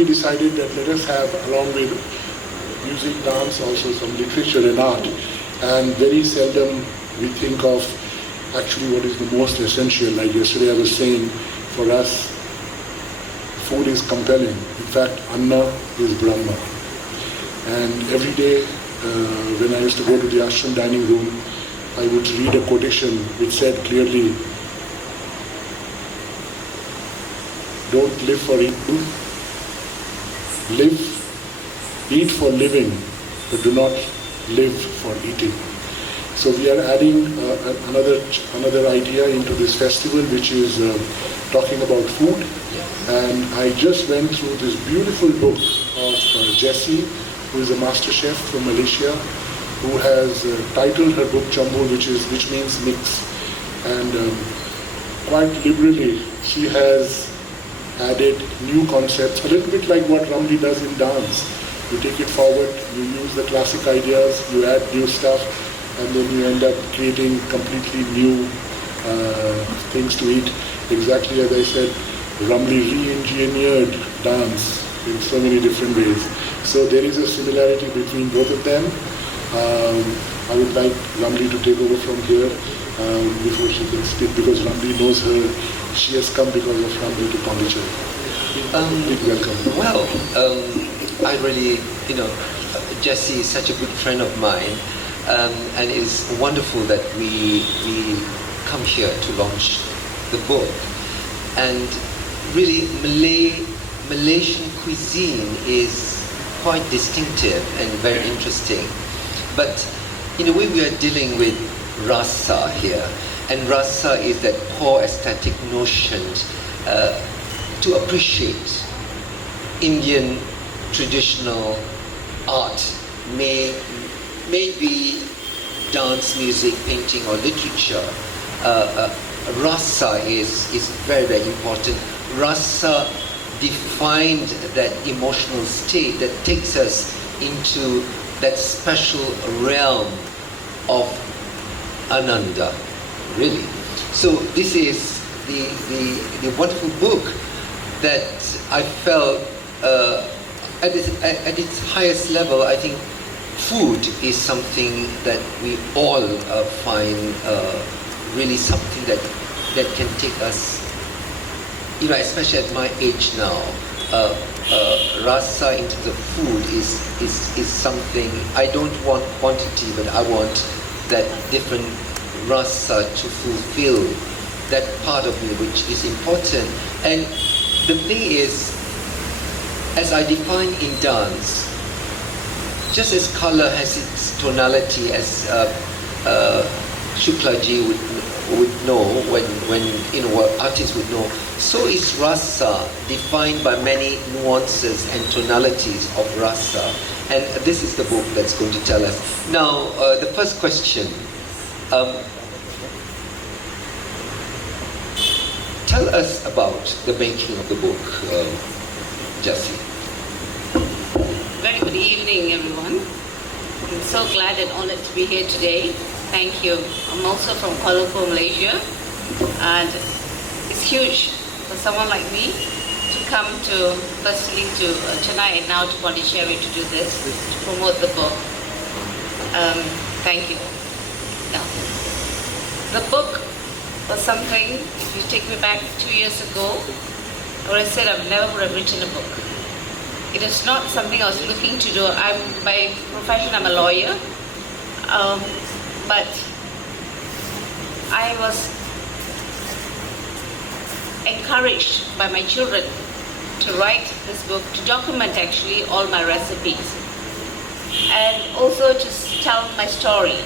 We decided that let us have, along with music, dance, also some literature and art. And very seldom we think of actually what is the most essential. Like yesterday I was saying, for us, food is compelling. In fact, Anna is Brahma. And every day when I used to go to the ashram dining room, I would read a quotation which said clearly, don't live for eating, eat for living, but do not live for eating. So we are adding another idea into this festival, which is talking about food. And I just went through this beautiful book of Jessie, who is a master chef from Malaysia, who has titled her book Champur, which means mix. And quite liberally, she has added new concepts, a little bit like what Ramli does in dance. You take it forward, you use the classic ideas, you add new stuff, and then you end up creating completely new things to eat. Exactly as I said, Ramli re-engineered dance in so many different ways. So there is a similarity between both of them. I would like Ramli to take over from here before she can speak, because Ramli knows her. She has come because of Ramli to Pondicherry. Big welcome. Well, I really, Jessie is such a good friend of mine, and it's wonderful that we come here to launch the book. And really, Malaysian cuisine is quite distinctive and very interesting. But in a way, we are dealing with rasa here. And rasa is that core aesthetic notion to appreciate Indian traditional art, may be dance, music, painting, or literature. Rasa is very, very important. Rasa defined that emotional state that takes us into that special realm of Ananda, really. So this is the wonderful book that I felt at its highest level. I think food is something that we all find really something that can take us, especially at my age now. Rasa in terms of food is something, I don't want quantity, but I want that different rasa to fulfill that part of me which is important. And the thing is, as I define in dance, just as color has its tonality, as Shuklaji would know when artists would know, so is rasa defined by many nuances and tonalities of rasa. And this is the book that's going to tell us. Now, the first question. Tell us about the making of the book, Jessie. Very good evening, everyone. I'm so glad and honored to be here today. Thank you. I'm also from Kuala Lumpur, Malaysia, and it's huge for someone like me to come to, firstly to Chennai and now to Pondicherry to do this, to promote the book. Thank you. Now, the book was something, if you take me back 2 years ago, I would have said I never would have written a book. It is not something I was looking to do. By profession, I'm a lawyer. But I was encouraged by my children to write this book, to document actually all my recipes, and also to tell my story.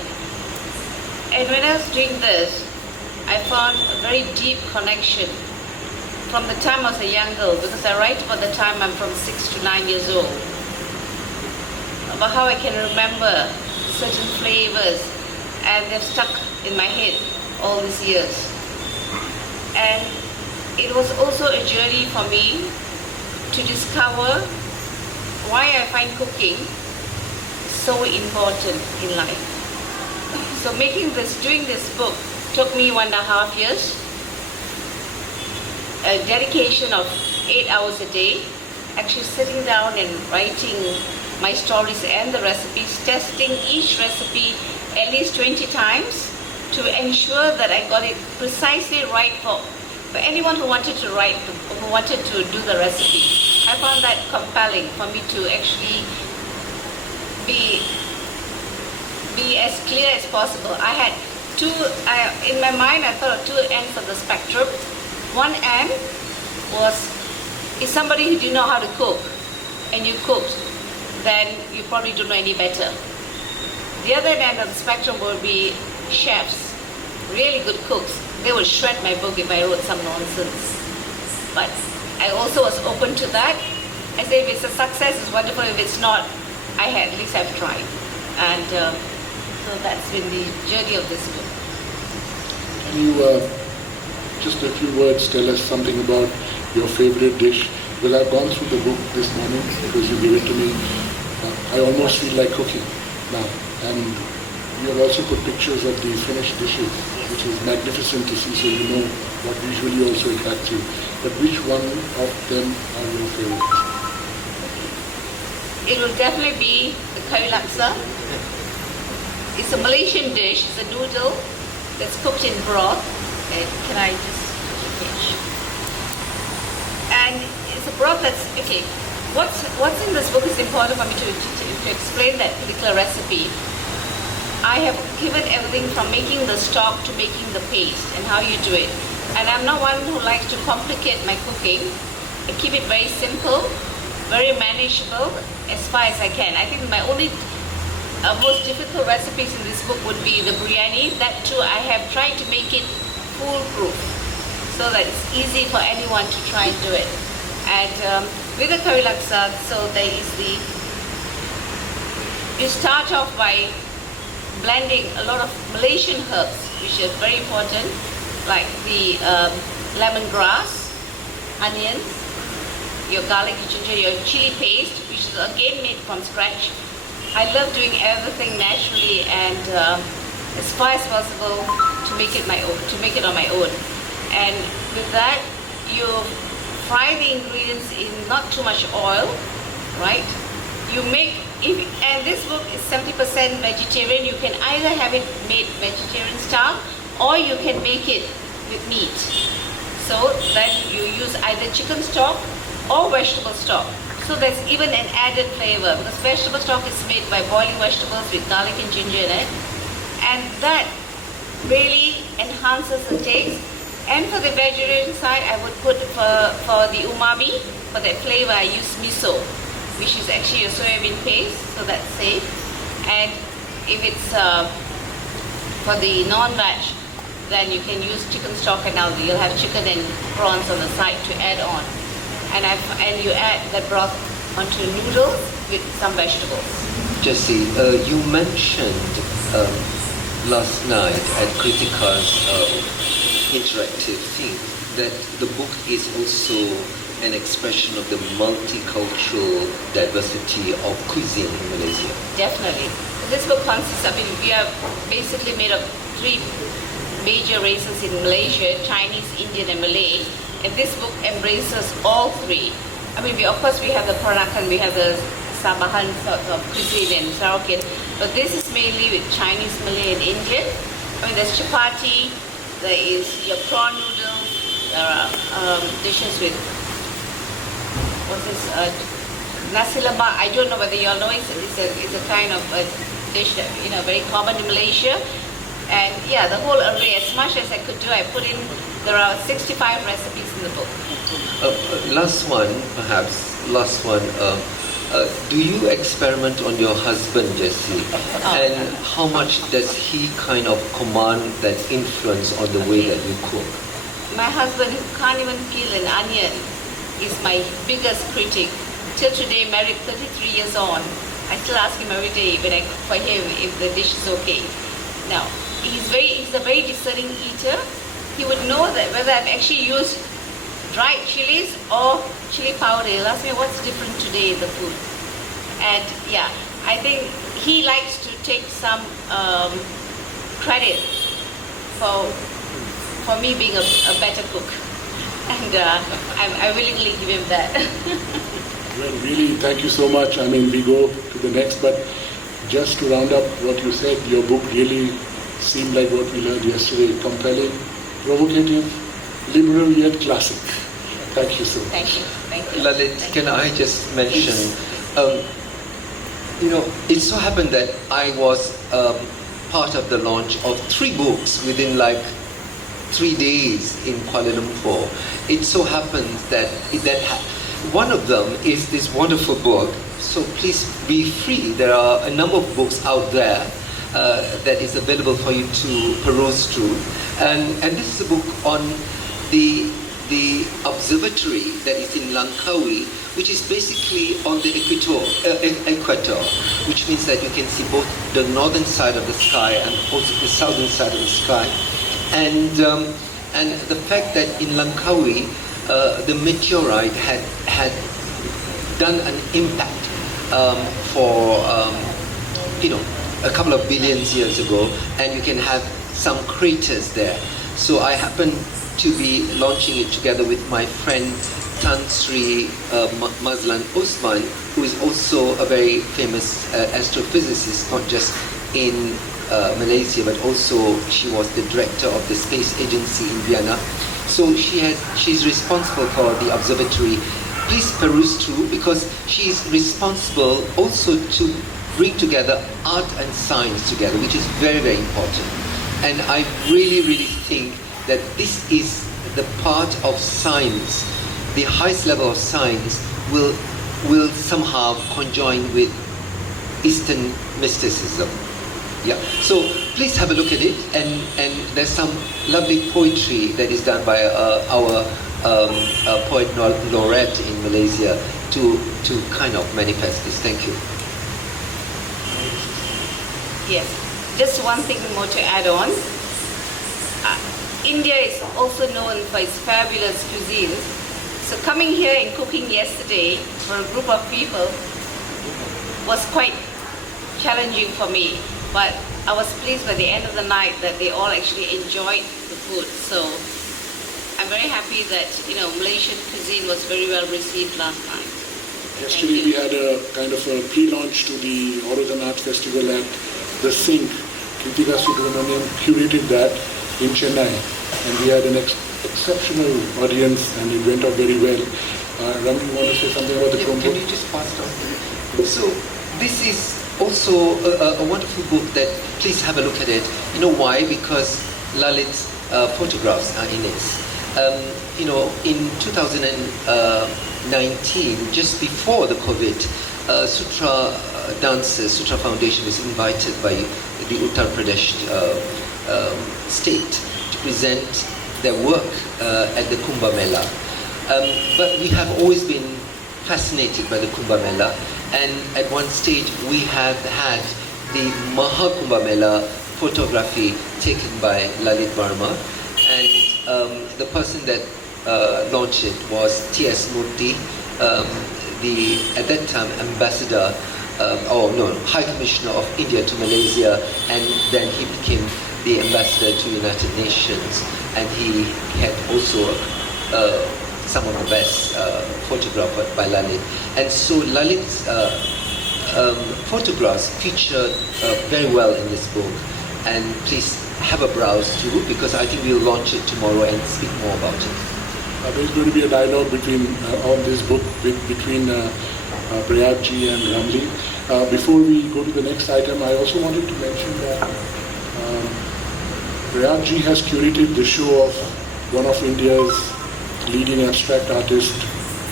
And when I was doing this, I found a very deep connection from the time I was a young girl, because I write about the time I'm from 6 to 9 years old, about how I can remember certain flavors, and they've stuck in my head all these years. And it was also a journey for me to discover why I find cooking so important in life. So doing this book took me 1.5 years, a dedication of 8 hours a day, actually sitting down and writing my stories and the recipes, testing each recipe at least 20 times to ensure that I got it precisely right for anyone who wanted to write, who wanted to do the recipe. I found that compelling for me to actually be as clear as possible. I had in my mind I thought of two ends of the spectrum. One end was, if somebody who didn't know how to cook and you cooked, then you probably don't know any better. The other end of the spectrum would be chefs, really good cooks. They would shred my book if I wrote some nonsense. But I also was open to that. I said, if it's a success, it's wonderful. If it's not, at least I've tried. And so that's been the journey of this book. Can you just a few words tell us something about your favorite dish? Because I've gone through the book this morning because you gave it to me. I almost feel like cooking now. And you have also put pictures of the finished dishes, which is magnificent to see, so you know what visually also attracts you. But which one of them are your favorites? It will definitely be the curry laksa. It's a Malaysian dish. It's a noodle that's cooked in broth. Can I just finish? And it's a broth that's, okay, what's in this book is important for me to explain that particular recipe. I have given everything from making the stock to making the paste and how you do it. And I'm not one who likes to complicate my cooking. I keep it very simple, very manageable as far as I can. I think my only most difficult recipes in this book would be the biryani. That too, I have tried to make it foolproof so that it's easy for anyone to try and do it. And with the curry laksa, so there is you start off by blending a lot of Malaysian herbs, which is very important, like the lemongrass, onions, your garlic, your ginger, your chili paste, which is again made from scratch. I love doing everything naturally and as far as possible to make it on my own. And with that, you fry the ingredients in not too much oil, right? You make, and this book is 70% vegetarian. You can either have it made vegetarian style or you can make it with meat. So then you use either chicken stock or vegetable stock. So there's even an added flavor because vegetable stock is made by boiling vegetables with garlic and ginger in it. And that really enhances the taste. And for the vegetarian side, I would put for the umami, for that flavor, I use miso, which is actually a soybean paste, so that's safe. And if it's for the non-veg, then you can use chicken stock and you'll have chicken and prawns on the side to add on. And you add that broth onto noodles with some vegetables. Jessie, you mentioned last night at Kritika's interactive thing that the book is also an expression of the multicultural diversity of cuisine in Malaysia. Definitely. This book consists of, we are basically made of three major races in Malaysia, Chinese, Indian and Malay. And this book embraces all three. I mean, of course we have the Peranakan, we have the Sabahan sort of cuisine and Sarawak, but this is mainly with Chinese, Malay and Indian. I mean, there's chapati, there is your prawn noodles, there are dishes with, what's this, nasi lemak. I don't know whether you all know it. It's a kind of a dish that, very common in Malaysia. And yeah, the whole array, as much as I could do, I put in, there are 65 recipes in the book. Last one. Do you experiment on your husband, Jessie? And how much does he kind of command that influence on the way that you cook? My husband, who can't even peel an onion, is my biggest critic. Till today, married 33 years on, I still ask him every day when I cook for him if the dish is okay. Now, he's a very discerning eater. He would know that whether I've actually used dried chilies or chili powder. He'll ask me what's different today in the food. And yeah, I think he likes to take some credit for me being a better cook. And I willingly give him that. really, thank you so much. I mean, we go to the next, but just to round up what you said, your book really seemed like what we learned yesterday, compelling, provocative, liberal yet classic. Thank you so much. Thank you. Thank you. Lalit, can I just mention, it so happened that I was part of the launch of 3 books within like 3 days in Kuala Lumpur. It so happens that one of them is this wonderful book. So please be free. There are a number of books out there that is available for you to peruse through. And this is a book on the observatory that is in Langkawi, which is basically on the equator, which means that you can see both the northern side of the sky and also the southern side of the sky. And the fact that in Langkawi, the meteorite had done an impact for a couple of billions years ago, and you can have some craters there. So I happen to be launching it together with my friend Tan Sri Mazlan Osman, who is also a very famous astrophysicist, not just in Malaysia, but also she was the director of the space agency in Vienna. So she's responsible for the observatory. Please peruse through, because she's responsible also to bring together art and science together, which is very, very important. And I really, really think that this is the part of science, the highest level of science will somehow conjoin with Eastern mysticism. Yeah. So please have a look at it, and there's some lovely poetry that is done by our poet laureate in Malaysia to kind of manifest this. Thank you. Yes. Just one thing more to add on. India is also known for its fabulous cuisine. So coming here and cooking yesterday for a group of people was quite challenging for me. But I was pleased by the end of the night that they all actually enjoyed the food. So I'm very happy that Malaysian cuisine was very well received last night. Yesterday we had a kind of a pre-launch to the Orothan Art Festival at the Sink. Kritika Subramanian curated that in Chennai, and we had an exceptional audience, and it went out very well. Ram, you want to say something about the Chromebook? Can you just pass it on? So this is also a wonderful book that please have a look at it. You know why? Because Lalit's photographs are in it. In 2019, just before the COVID, Sutra Dancers, Sutra Foundation was invited by the Uttar Pradesh state to present their work at the Kumbh Mela. But we have always been fascinated by the Kumbh Mela, and at one stage we have had the Maha Kumbh Mela photography taken by Lalit Verma, and the person that launched it was T.S. Murthy, at that time ambassador, High Commissioner of India to Malaysia, and then he became the ambassador to United Nations, and he had also some of the best photographed by Lalit. And so Lalit's photographs featured very well in this book, and please have a browse through, because I think we'll launch it tomorrow and speak more about it. There's going to be a dialogue on this book between Prayagji and Ramli. Before we go to the next item, I also wanted to mention that Prayagji has curated the show of one of India's leading abstract artists,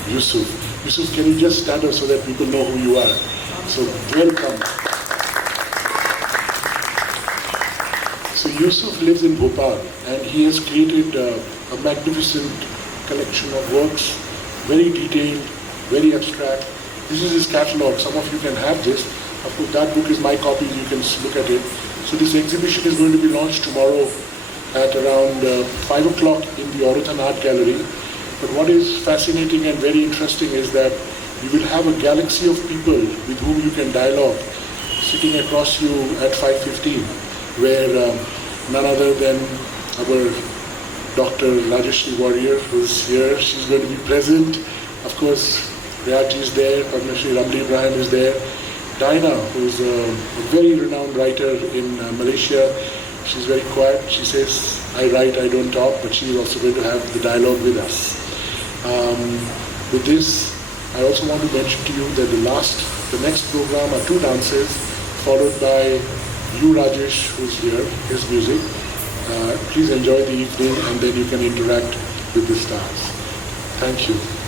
Yusuf. Yusuf, can you just stand up so that people know who you are? So, welcome. So, Yusuf lives in Bhopal, and he has created a magnificent collection of works, very detailed, very abstract. This is his catalog. Some of you can have this. Of course, that book is my copy. You can look at it. So this exhibition is going to be launched tomorrow at around 5 o'clock in the Orothan Art Gallery. But what is fascinating and very interesting is that you will have a galaxy of people with whom you can dialogue sitting across you at 5:15, where none other than our Dr. Rajeshri Warrior, who's here. She's going to be present. Of course, Riyadji is there, Padma Shri Ramli Ibrahim is there. Dinah, who's a very renowned writer in Malaysia, she's very quiet. She says, I write, I don't talk, but she's also going to have the dialogue with us. With this, I also want to mention to you that the next program are two dances, followed by you, Rajesh, who's here, his music. Please enjoy the evening, and then you can interact with the stars. Thank you.